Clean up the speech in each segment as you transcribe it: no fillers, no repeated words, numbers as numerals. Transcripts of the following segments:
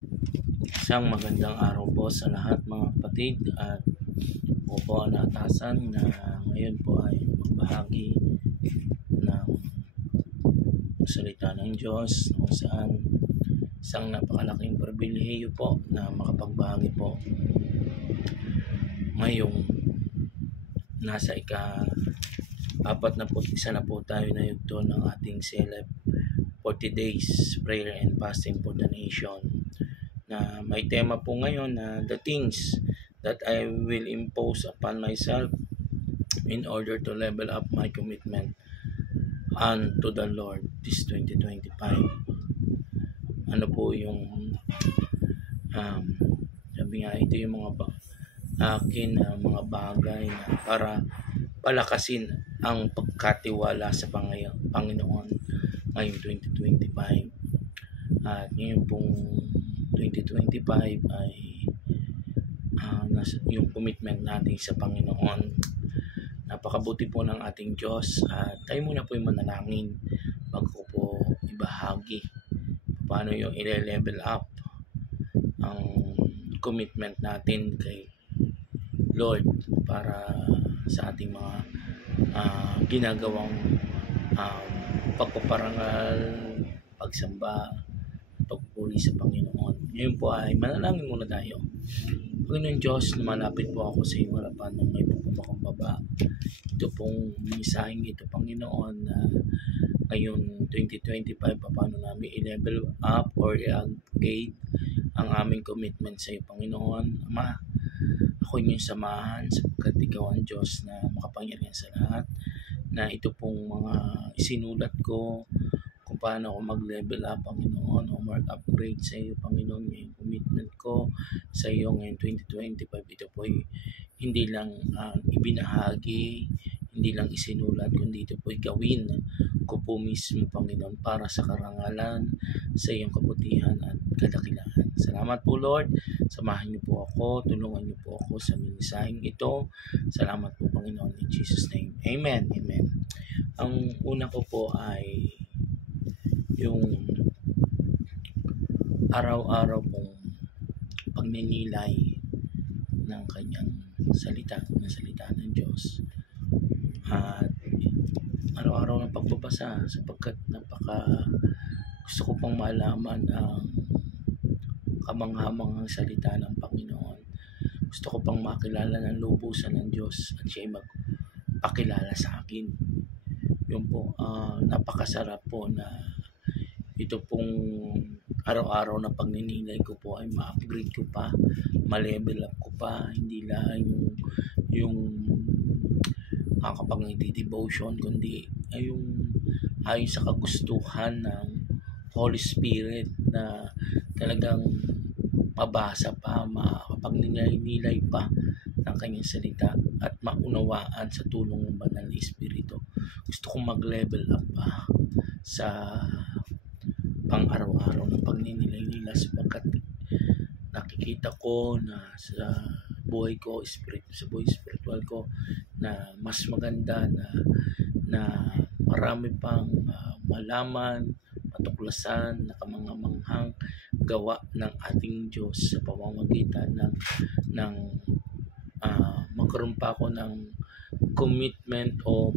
Isang magandang araw po sa lahat mga kapatid at ako po ang naatasan na ngayon po ay magbahagi ng salita ng Diyos kung saan isang napakalaking pribilehiyo po na makapagbahagi po ngayong nasa ika-41 na po tayo na yugto ng ating Celeb 40 days prayer and fasting for the nation, na may tema po ngayon na the things that I will impose upon myself in order to level up my commitment unto the Lord this 2025. Ano po yung sabi nga, ito yung akin na mga bagay na para palakasin ang pagkatiwala sa Panginoon ngayong 2025. At ngayon pong 2025 ay yung commitment natin sa Panginoon. Napakabuti po ng ating Diyos at tayo muna po yung manalangin bago ko po ibahagi paano yung i-level up ang commitment natin kay Lord para sa ating mga ginagawang pagpaparangal, pagsamba, pagpupuri sa Panginoon. Ngayon po ay manalangin muna tayo. Panginoon Diyos, lumalapit po ako sa iyong harapan ng may pagpapakumbaba. Ito pong minsaheng ito, Panginoon, na ngayon 2025, paano namin i-level up or i-upgrade ang aming commitment sa iyo, Panginoon. Ama, ako inyong samahan sapagkat ikaw ang Diyos na makapangyarihan sa lahat, na ito pong mga isinulat ko kung paano ako mag-level up, Panginoon, o mag-upgrade sa iyo, Panginoon, ngayong commitment ko sa iyo ngayong 2025. Ito po ay hindi lang ibinahagi, hindi lang isinulat, kundi ito po ay gawin ko po mismo, Panginoon, para sa karangalan, sa iyong kabutihan at kadakilaan. Salamat po, Lord. Samahan niyo po ako, tulungan niyo po ako sa minsaheng ito. Salamat po, Panginoon, in Jesus' name. Amen. Amen. Ang una ko po ay yung araw-araw pong pagninilay ng kanyang salita ng Diyos, at araw-araw ng pagbabasa sapagkat gusto ko pang malaman ang kamanghamanghang salita ng Panginoon. Gusto ko pang makilala ng lubusan ng Diyos at siya ay magpakilala sa akin. Yun po, napakasarap po na ito pong araw-araw na pagninilay ko po ay ma-upgrade ko pa, ma-level up ko pa, hindi lang yung kapag nagdi-devotion, kundi ay yung ayon sa kagustuhan ng Holy Spirit na talagang mabasa pa, makapagninilay pa ng kanyang salita at maunawaan sa tulong ng Banal na Espiritu. Gusto kong mag-level up pa sa pang-araw-araw ng pagninilay nila sapagkat nakikita ko na sa buhay ko, sa buhay spiritual ko, na mas maganda na marami pang malaman, matuklasan na kamangamanghang gawa ng ating Diyos sa pamamagitan ng magkaroon pa ako ng commitment o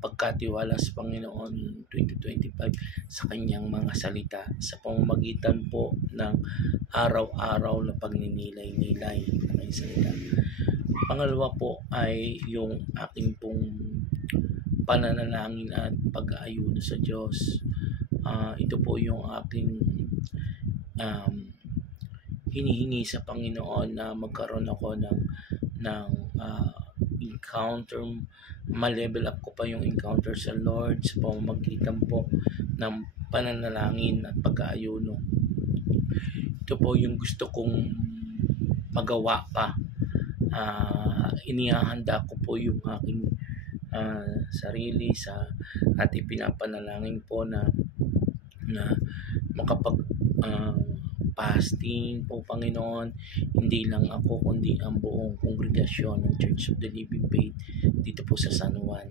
pagkatiwala sa Panginoon 2025 sa kanyang mga salita sa pamamagitan po ng araw-araw na pagninilay-nilay ng kanyang salita. Pangalawa po ay yung aking pong pananalangin at pag-aayuno sa Diyos. Ito po yung aking hinihingi sa Panginoon na magkaroon ako ng encounter, ma-level up ko pa yung encounter sa Lord sa pamamagitan po ng pananalangin at pag-aayuno. Ito po yung gusto kong magawa pa. Inihahanda ko po yung aking sarili at ipinapanalangin po na makapag fasting po, Panginoon, hindi lang ako kundi ang buong kongregasyon ng Church of the Living Faith dito po sa San Juan.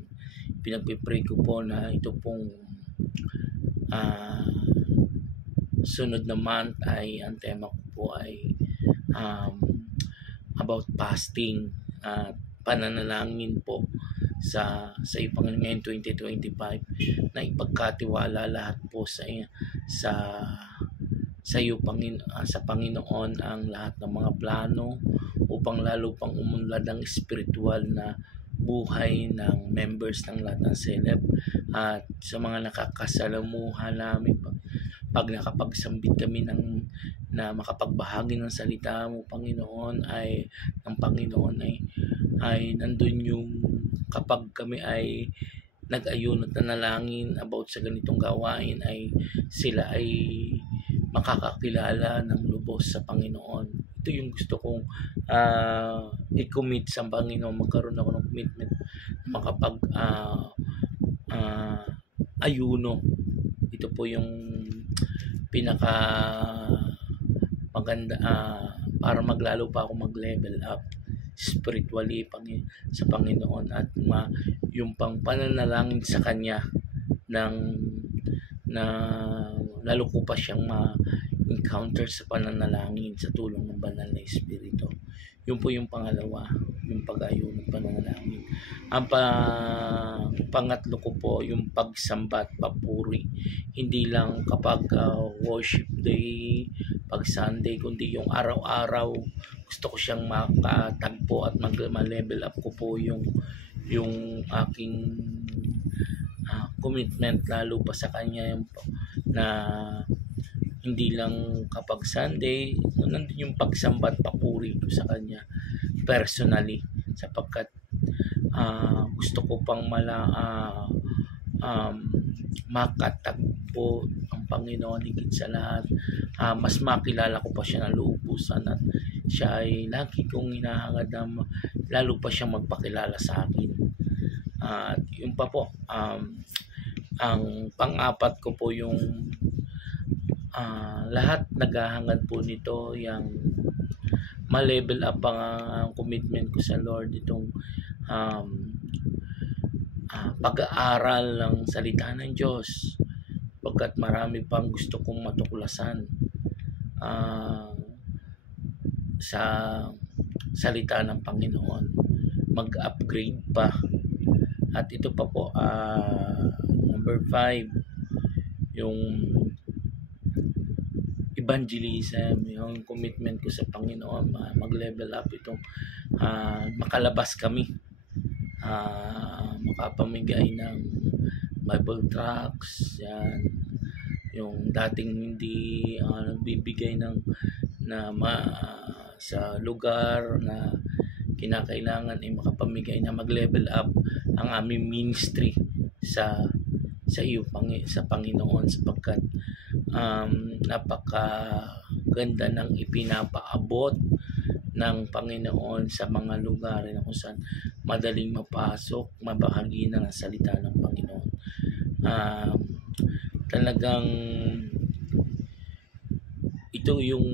Pinagpipray ko po na ito pong sunod na month ay ang tema ko po ay um, about fasting at pananalangin po sa iyo Panginoon ngayon 2025 na ipagkatiwala lahat po sa sa iyo sa Panginoon ang lahat ng mga plano upang lalo pang umunlad ang spiritual na buhay ng members ng lahat ng Celeb at sa mga nakakasalamuha namin pag nakapagsambit kami na makapagbahagi ng salita mo Panginoon ng Panginoon ay nandun yung kapag kami ay nag-ayun at nanalangin about sa ganitong gawain ay sila ay makakakilala ng lubos sa Panginoon. Ito yung gusto kong i-commit sa Panginoon, magkaroon ako ng commitment makapag ayuno. Ito po yung pinaka maganda para maglalo pa ako mag-level up spiritually sa Panginoon at yung pang pananalangin sa Kanya na lalo ko pa siyang ma-encounter sa pananalangin sa tulong ng banal na Espiritu. Yun po yung pangalawa, yung pag-ayun ng pananalangin. Ang pangatlo ko po yung pagsamba at papuri. Hindi lang kapag worship day, pag Sunday, kundi yung araw-araw. Gusto ko siyang makatagpo at ma-level up ko po yung aking commitment lalo pa sa Kanya na hindi lang kapag Sunday, nandun yung pagsamba at papuri ko sa Kanya personally sapagkat gusto ko pang makatagpo ang Panginoon higit sa lahat. Mas makilala ko pa siya ng lubusan at siya ay lagi kong hinahangad na lalo pa siyang magpakilala sa akin. At yun pa po, ang pang-apat ko po yung lahat naghahangad po nito yung ma-level up ang commitment ko sa Lord itong pag-aaral ng salita ng Diyos pagkat marami pang gusto kong matuklasan sa salita ng Panginoon, mag-upgrade pa. At ito pa po number 5 yung evangelism, yung commitment ko sa Panginoon, mag-level up itong makalabas kami, makapamigay ng Bible tracts, yan, yung dating hindi nagbibigay sa lugar na kinakailangan ay makapamigay na mag-level up ang aming ministry sa iyo sa Panginoon sapagkat napakaganda ng ipinapaabot ng Panginoon sa mga lugar na kung saan madaling mapasok, mabahagi ng salita ng Panginoon. Talagang ito yung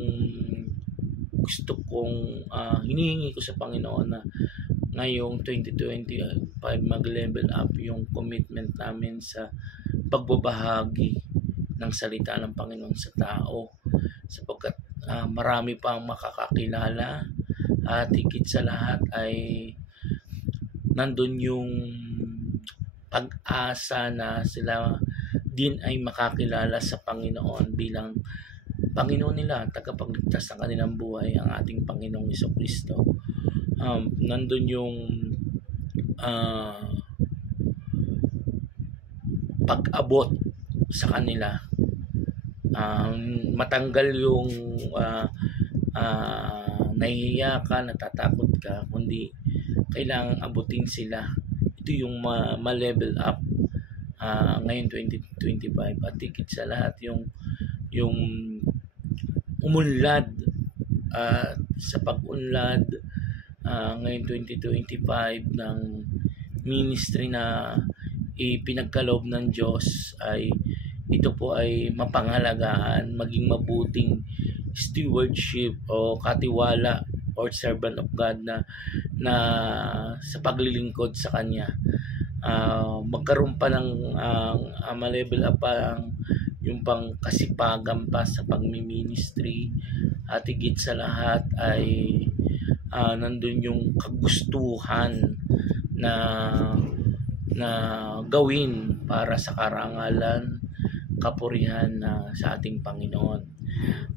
gusto kong hinihingi ko sa Panginoon na ngayong 2025 mag-level up yung commitment namin sa pagbabahagi ng salita ng Panginoon sa tao sapagkat marami pang makakakilala at higit sa lahat ay nandun yung pag-asa na sila din ay makakilala sa Panginoon bilang Panginoon nila, tagapagligtas ng kanilang buhay, ang ating Panginoong Jesucristo. Nandun yung pag-abot sa kanila, matanggal yung nahihiya ka, natatakot ka, kundi kailangang abutin sila. Ito yung ma-level up ngayon 2025 at higit sa lahat yung umunlad sa pag-unlad ngayon 2025 ng ministry na ipinagkaloob ng Diyos ay ito po ay mapangalagaan, maging mabuting stewardship o katiwala or servant of God na sa paglilingkod sa Kanya. Magkaroon pa ng ma-level up pa yung pang kasipagan pa sa pagmi-ministry, at higit sa lahat ay nandun yung kagustuhan na na gawin para sa karangalan, kapurihan na sa ating Panginoon.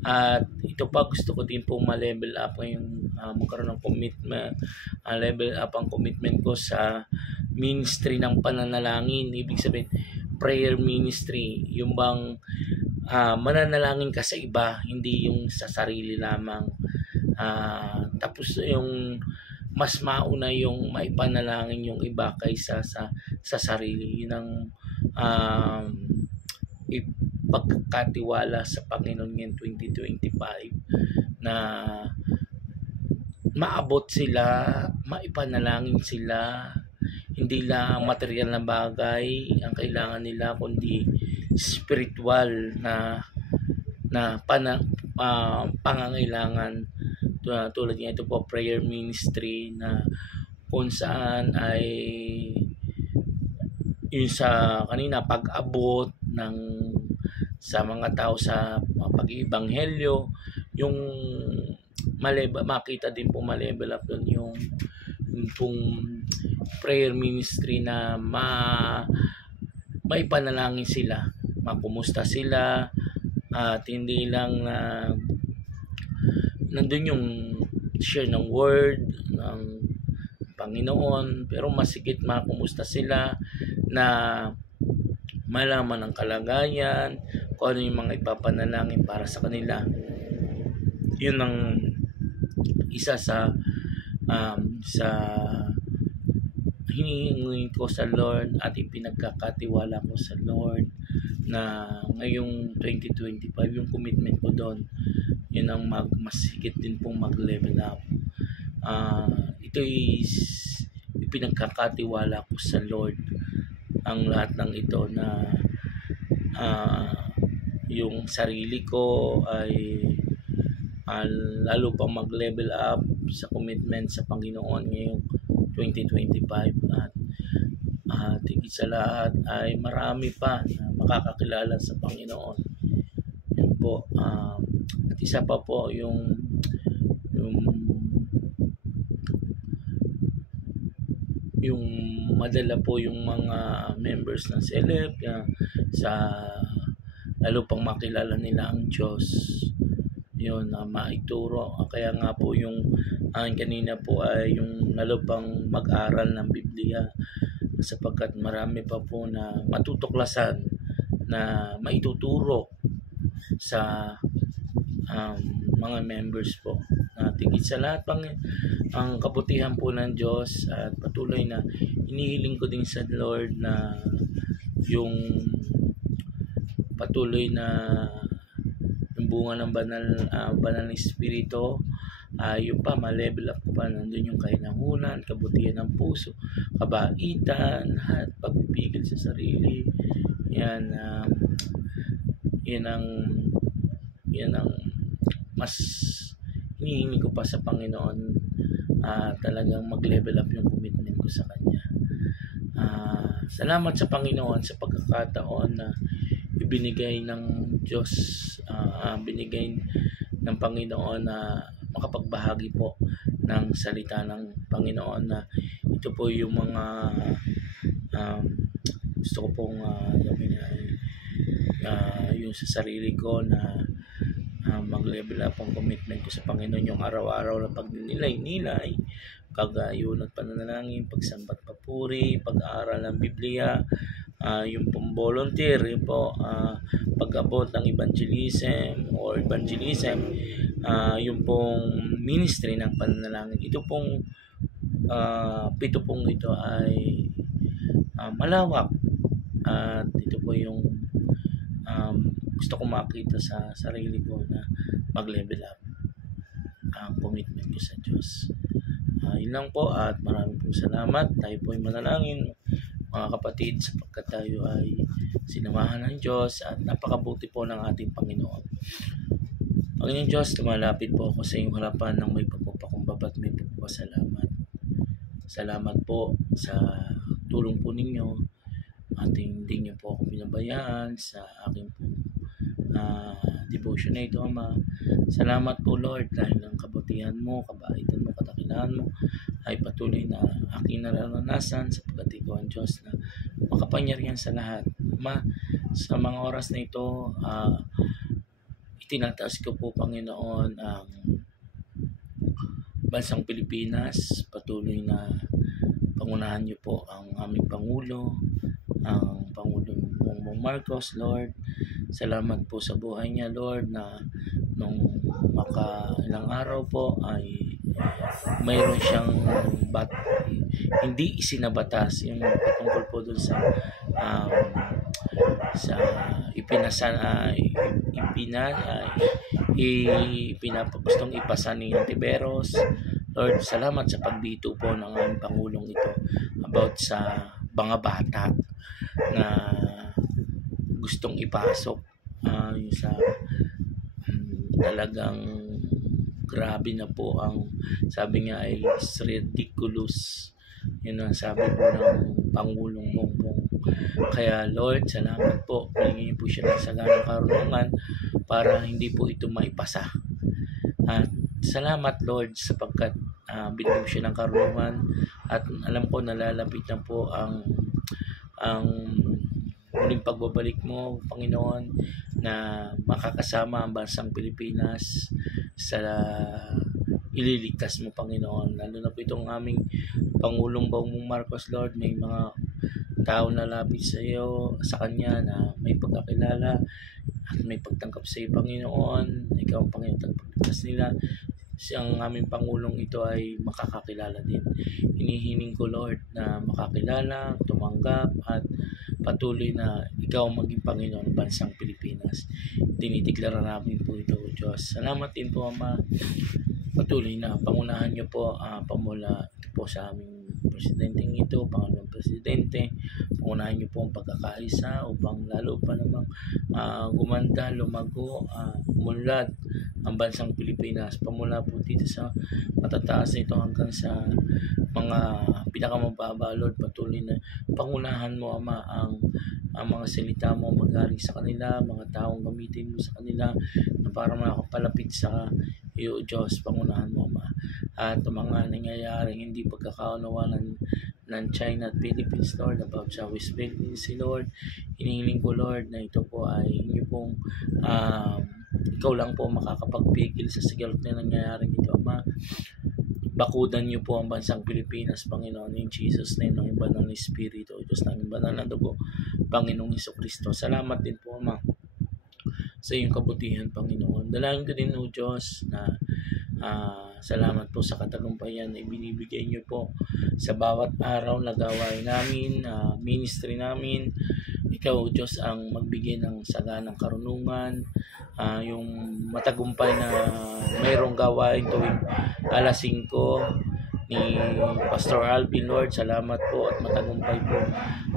At ito pa, gusto ko din po ma-level up yung magkaroon ng commitment, level up ang commitment ko sa ministry ng pananalangin. Ibig sabihin, prayer ministry, yung bang mananalangin ka sa iba, hindi yung sa sarili lamang. Tapos yung mas mauna yung maipanalangin yung iba kaysa sa sarili. Yun ang ipagkatiwala sa Panginoon ngayon 2025, na maabot sila, maipanalangin sila, hindi lang material na bagay ang kailangan nila, kundi spiritual na pangangailangan. Tulad nga ito po, prayer ministry, na kung saan ay yung sa kanina pag-abot ng sa mga tao sa pag-iibanghelyo, yung makita din po ma-level up doon yung pong prayer ministry na maipanalangin sila, makumusta sila, at hindi lang nandun yung share ng word ng Panginoon, pero masigit makumusta sila, na malaman ang kalagayan, kung ano yung mga ipapanalangin para sa kanila. Yun ang isa sa hinihingi ko sa Lord at ipinagkakatiwala ko sa Lord, na ngayong 2025 yung commitment ko doon, yun ang masigit din pong mag-level up. Ito is ipinagkakatiwala ko sa Lord ang lahat ng ito, na yung sarili ko ay lalo pang mag-level up sa commitment sa Panginoon ngayong 2025, at higit sa lahat ay marami pa na makakakilala sa Panginoon. Yun po. At isa pa po yung madala po yung mga members ng CELEP sa lalo pang makilala nila ang Diyos, yun, maituro. Kaya nga po yung kanina po ay yung lalo pang mag-aral ng Biblia, sapagkat marami pa po na matutuklasan, na maituturo sa mga members po. Tigit sa lahat pang ang kabutihan po ng Diyos, at patuloy na inihiling ko din sa Lord na yung patuloy na yung bunga ng banal na Espiritu, yung pa ma-level up ko pa, nandun yung kahinahunan, kabutihan ng puso, kabaitan, at pagpipigil sa sarili. Yan ang mas hinihingi ko pa sa Panginoon, talagang mag-level up yung commitment ko sa Kanya. Salamat sa Panginoon sa pagkakataon na ibinigay ng Diyos, binigay ng Panginoon na makapagbahagi po ng salita ng Panginoon, na ito po yung mga gusto ko pong gawin, yung sa sarili ko, na mag-level up ang commitment ko sa Panginoon, yung araw-araw na pagninilay-nilay, kagayun at pananalangin, pagsambat papuri, pag-aaral ng Biblia, yung pong volunteer, yung po pag-abot ng evangelism, yung pong ministry ng pananalangin. Ito pong pito pong ito ay malawak, at ito po yung gusto ko makita sa sarili ko, na mag-level up ang commitment ko sa Diyos. Yun lang po, at maraming po salamat. Tayo po ay manalangin, mga kapatid, sapagkat tayo ay sinamahan ng Diyos at napakabuti po ng ating Panginoon. Panginoon Diyos, lumalapit po ako sa iyong harapan ng may pagpapakumbaba at may pagpapasalamat. Salamat po sa tulong po ninyo, at hindi niyo po ako pinabayaan sa aking devotion na ito, Ama. Salamat po, Lord, dahil ang kabutihan mo, kabaitan mo, kadakilaan mo ay patuloy na aking nararanasan sapagkat ikaw ang Diyos na makapangyarihan sa lahat. Ama, sa mga oras na ito, itinataas ko po, Panginoon, ang bansang Pilipinas. Patuloy na pangunahan niyo po ang aming Pangulo, ang Pangulong Bongbong Marcos, Lord. Salamat po sa buhay niya, Lord, na nung ilang araw po ay mayroon siyang hindi isinabatas yung patungkol po dun sa pinapagustong ipasa ni Tiberos. Lord, salamat sa pagbito po ng aming Pangulong ito about sa mga bata na gustong ipasok sa talagang grabe na po ang sabi niya ay ridiculous. Yun ang sabi po ng Pangulong Bongbong. Kaya Lord, salamat po. Hilingin po siya ng saganang karunungan para hindi po ito maipasa. At salamat Lord sapagkat binigyan siya ng karunungan at alam ko nalalapit na po ang muling pagbabalik mo, Panginoon, na makakasama ang bansang Pilipinas sa ililigtas mo, Panginoon. Lalo na po itong aming Pangulong Bongbong Marcos, Lord, may mga tao na lapit sa iyo, sa kanya na may pagkakilala at may pagtangkap sa iyo, Panginoon. Ikaw ang Panginoon, pagpagtas nila. Ang aming Pangulong ito ay makakakilala din. Hinihiling ko, Lord, na makakilala, tumanggap at patuloy na ikaw maging Panginoon ng bansang Pilipinas. Dinideklara namin po ito, Diyos. Salamat din po, Ama. Patuloy na pangunahan niyo po pamula ito po sa aming presidenteng ito, Pangulong Presidente. Pangunahan niyo po ang pagkakaisa upang lalo pa namang gumanda, lumago, umunlad ang bansang Pilipinas. Pamula po dito sa matataas na ito hanggang sa mga pinakamababa, Lord, patuloy na pangunahan mo, Ama, ang mga salita mo magaling sa kanila, mga taong gamitin mo sa kanila na para makapalapit sa iyo, Diyos. Pangunahan mo, Ama. At mga nangyayaring hindi pagkakaunawanan ng China at Philippines, Lord, about sa West Philippines, Lord, hinihiling ko, Lord, na ito po ay inyo pong ikaw lang po makakapagpigil sa sigalot na nangyayaring ito, Ama. Bakudan niyo po ang bansang Pilipinas, Panginoon, in Jesus' name, ng iba ng Espiritu, Diyos ng iba ng dugo, Panginoong Jesucristo. Salamat din po, Ama, sa iyong kabutihan, Panginoon. Dalangin ko din, O Diyos, na salamat po sa katagumpayan na ibinibigay niyo po sa bawat araw na gawain namin, ministry namin. Ikaw, O Diyos, ang magbigay ng saganang karunungan, yung matagumpay na mayroong gawain tuwing alas 5 ni Pastor Alvin, Lord. Salamat po at matagumpay po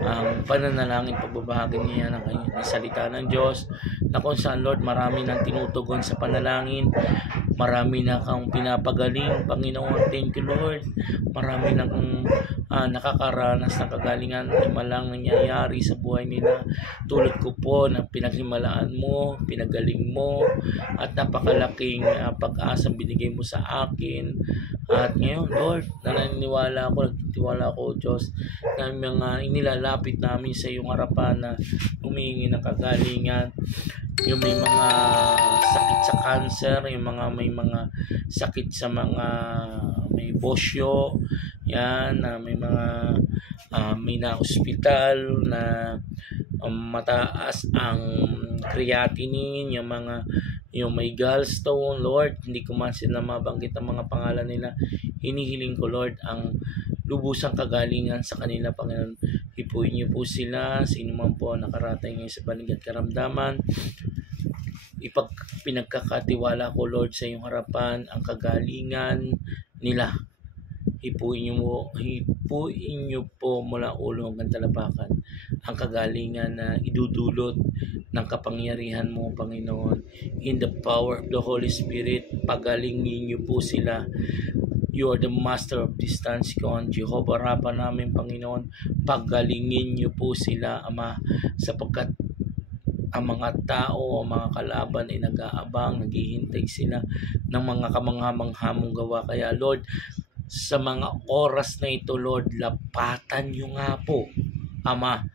ang pananalangin, pagbabahagi niya ng salita ng Diyos na kung saan, Lord, marami nang tinutugon sa panalangin, marami na kang pinapagaling, Panginoon. Thank you, Lord. Marami na kang nakakaranas ng kagalingan na malang nangyayari sa buhay nila. Tulad ko po na pinaghimalaan mo, pinagaling mo, at napakalaking pag-asa binigay mo sa akin. At ngayon, Lord, nagtitiwala ako, Diyos, na mga inilalapit namin sa iyong harapan na humingi ng kagalingan. Yung may mga sakit sa cancer, yung may mga sakit sa may bosyo, yan, may mga may na-hospital na mataas ang creatinine, yung may gallstone, Lord, hindi ko man sila mabanggit ang mga pangalan nila. Hinihiling ko, Lord, ang lubusang kagalingan sa kanila, Panginoon. Hipuin niyo po sila, sino man po nakaratay ngayon sa banig at karamdaman. Pinagkakatiwala ko, Lord, sa iyong harapan ang kagalingan nila. Hipuin niyo po mula ulo hanggang talapakan ang kagalingan na idudulot ng kapangyarihan mo, Panginoon. In the power of the Holy Spirit, pagalingin niyo po sila. You are the master of distance, Ikaw ang Jehovah Rapha namin, Panginoon. Pagalingin niyo po sila, Ama, sapagkat ang mga tao, ang mga kalaban ay nag-aabang, naghihintay sila ng mga kamangha-manghamong gawa. Kaya Lord, sa mga oras na ito, Lord, lapatan nyo nga po, Ama,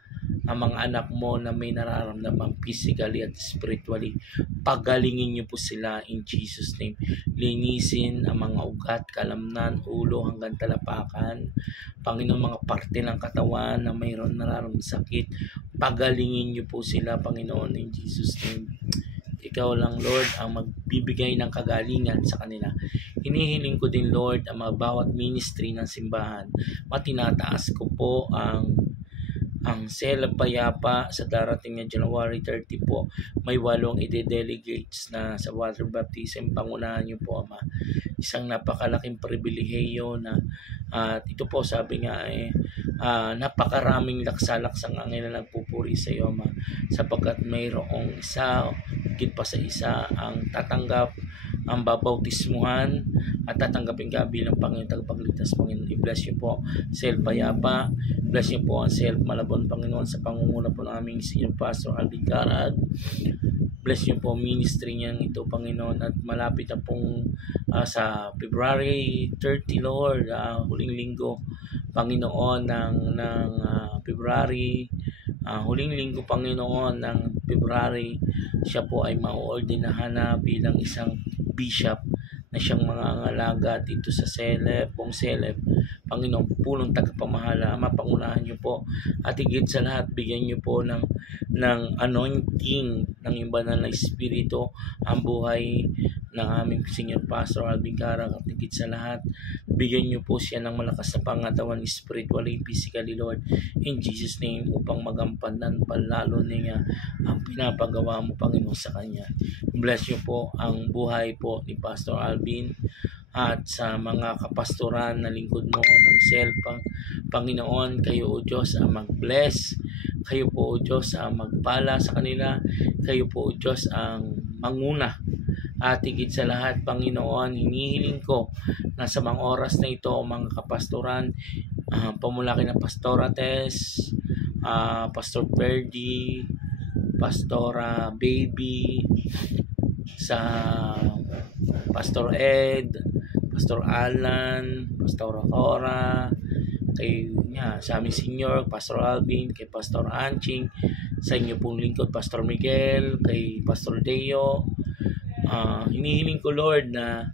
ang mga anak mo na may nararamdaman physically at spiritually. Pagalingin niyo po sila in Jesus' name. Linisin ang mga ugat, kalamnan, ulo hanggang talapakan. Panginoon, mga parte ng katawan na mayroon nararamdaman sakit, pagalingin niyo po sila, Panginoon, in Jesus' name. Ikaw lang, Lord, ang magbibigay ng kagalingan sa kanila. Hinihiling ko din, Lord, ang mga bawat ministry ng simbahan. Matinataas ko po ang Sela Payapa sa darating na January 30 po. May 8 ide-delegates na sa water baptism. Pangunahan niyo po, Ama. Isang napakalaking pribilehiyo na at ito po sabi nga napakaraming laksa-laksang angel na nagpupuri sa iyo, Ama, sapagkat mayroong isa higit pa sa isa ang tatanggap ang babautismuhan at tatanggapin ka bilang Panginoon tagapagligtas. Panginoon, i-bless niyo po Sel Payapa, bless niyo po ang Sel Malabon, Panginoon, sa pangunguna po ng aming Senior Pastor Alvin Carag. Bless niyo po ministry niyan ito, Panginoon, at malapit na pong sa February 30, Lord, huling linggo, Panginoon, ng February, huling linggo, Panginoon, ng February, siya po ay mauordinahan na bilang isang bishop na siyang mangangalaga dito sa Celeb, Bong Celeb. Panginoon, pulong tagapamahala, mapangunahan niyo po at higit sa lahat, bigyan niyo po ng anointing ng banal na espiritu ang buhay ng aming Senior Pastor Alvin Carag, at higit sa lahat, bigyan niyo po siya ng malakas na pangatawan spiritually, physically, Lord, in Jesus' name, upang magampanan palalo niya ang pinapagawa mo, Panginoon, sa kanya. Bless niyo po ang buhay po ni Pastor Alvin at sa mga kapastoran na lingkod mo ng Selpa. Panginoon, kayo, O Diyos, ang mag-bless. Kayo po, O Diyos, ang magpala sa kanila. Kayo po, O Diyos, ang manguna. At higit sa lahat, Panginoon, hinihiling ko na sa mga oras na ito, mga kapastoran, pamula kina Pastora Tess, Pastor Perdi, Pastora Baby, sa Pastor Ed, Pastor Alan, Pastor Cora, kay sa aming senior, Pastor Alvin, kay Pastor Anching, sa inyo pong lingkod, Pastor Miguel, kay Pastor Deo. Hinihiling ko, Lord, na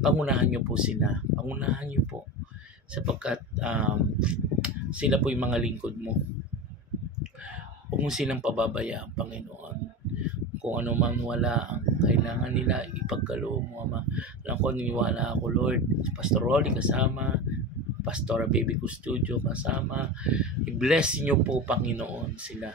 pangunahan niyo po sila. Pangunahan niyo po. Sapagkat sila po yung mga lingkod mo. Huwag mo silang pababayaan, Panginoon. Kung ano mang wala ang kailangan nila, ipagkaloob mo, Ama. Alam ko, niniwala ako, Lord. Pastor Rolly kasama, Pastora Baby Custodio kasama. I-bless niyo po, Panginoon, sila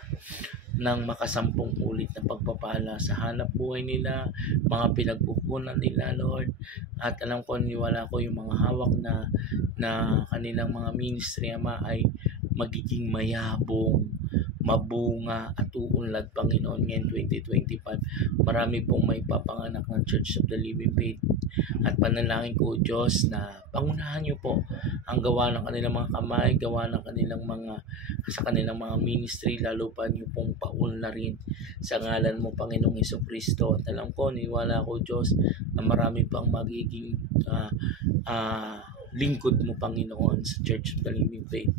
ng makasampung ulit na pagpapala sa hanap buhay nila, mga pinagpupunan nila, Lord. At alam ko, niwala ko yung mga hawak na kanilang mga ministry, Ama, ay magiging mayabong, mabunga at uunlad, Panginoon, ngayon 2025. Marami pong may papanganak ng Church of the Living Faith. At panalangin ko, Diyos, na pangunahan niyo po ang gawa ng kanilang mga kamay, gawa ng kanilang sa kanilang mga ministry, lalo pa niyo pong paunlarin sa ngalan mo, Panginoong Jesucristo. At alam ko, niwala ko, Diyos, na marami pang magiging lingkod mo, Panginoon, sa Church of the Living Faith.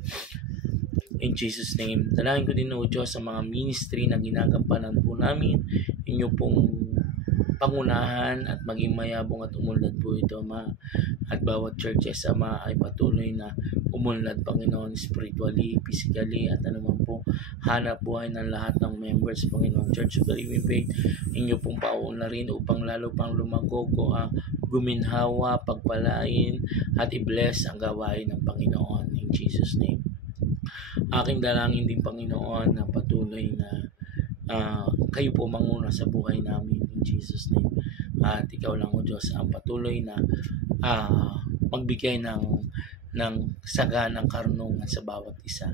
In Jesus' name, dalangin ko din, O Diyos, sa mga ministry na ginagampanan po namin, inyo pong pangunahan at maging mayabong at umunlad po ito, Ama. At bawat churches, Ama, ay patuloy na umunlad, Panginoon, spiritually, physically, at anuman po hanap buhay ng lahat ng members, Panginoon, Church of the Living Faith. Inyo pong paunlarin upang lalo pang lumagog, guminhawa, pagpalain, at i-bless ang gawain ng Panginoon. In Jesus' name. Aking dalangin din, Panginoon, na patuloy na kayo po manguna sa buhay namin in Jesus' name. At ikaw lang, O Diyos, ang patuloy na magbigay ng saganang karunungan sa bawat isa.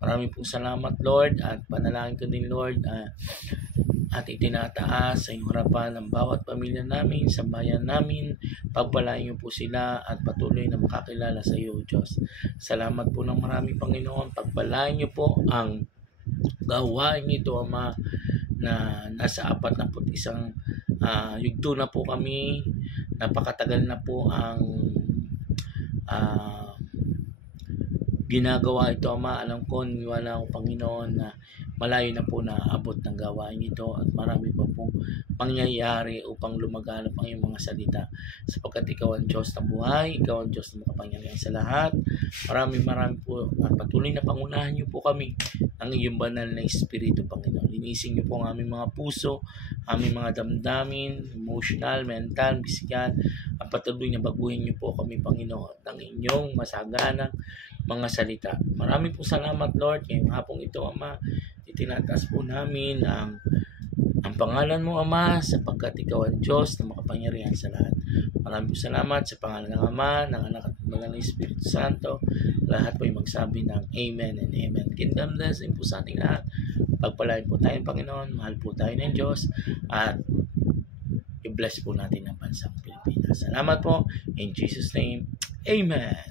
Maraming pong salamat, Lord, at panalangin ko din, Lord, at itinataas sa iyong harapan ng bawat pamilya namin, sa bayan namin. Pagpalain niyo po sila at patuloy na makakilala sa iyo, Diyos. Salamat po ng marami, Panginoon. Pagpalain niyo po ang gawain nito, Ama, na nasa 41 yugto na po kami. Napakatagal na po ang ginagawa ito, Ama. Alam ko, niwala ako, Panginoon, na malayo na po naabot ng gawain ito at marami pa pong mangyayari upang lumaganap ang iyong mga salita, sapagkat ikaw ang Diyos na buhay, ikaw ang Diyos na makapangyarihan sa lahat. Marami po at patuloy na pangunahan niyo po kami ng iyong banal na Espiritu, Panginoon. Linisin niyo po ang aming mga puso, aming mga damdamin, emotional, mental, pisikal, at patuloy na baguhin niyo po kami, Panginoon, ng inyong masaganang mga salita. Maraming po salamat, Lord, ngayong hapong ito, Ama. Itinataas po namin ang pangalan mo, Ama, sapagkat ikaw ang Diyos na makapangyarihan sa lahat. Maraming po salamat sa pangalan ng Ama, ng Anak at ng Espiritu Santo. Lahat po ay magsabi ng Amen and Amen. Kingdom blessing po sa ating lahat. Pagpalain po tayo, Panginoon. Mahal po tayo ng Diyos. At i-bless po natin ang bansang Pilipinas. Salamat po. In Jesus' name, Amen.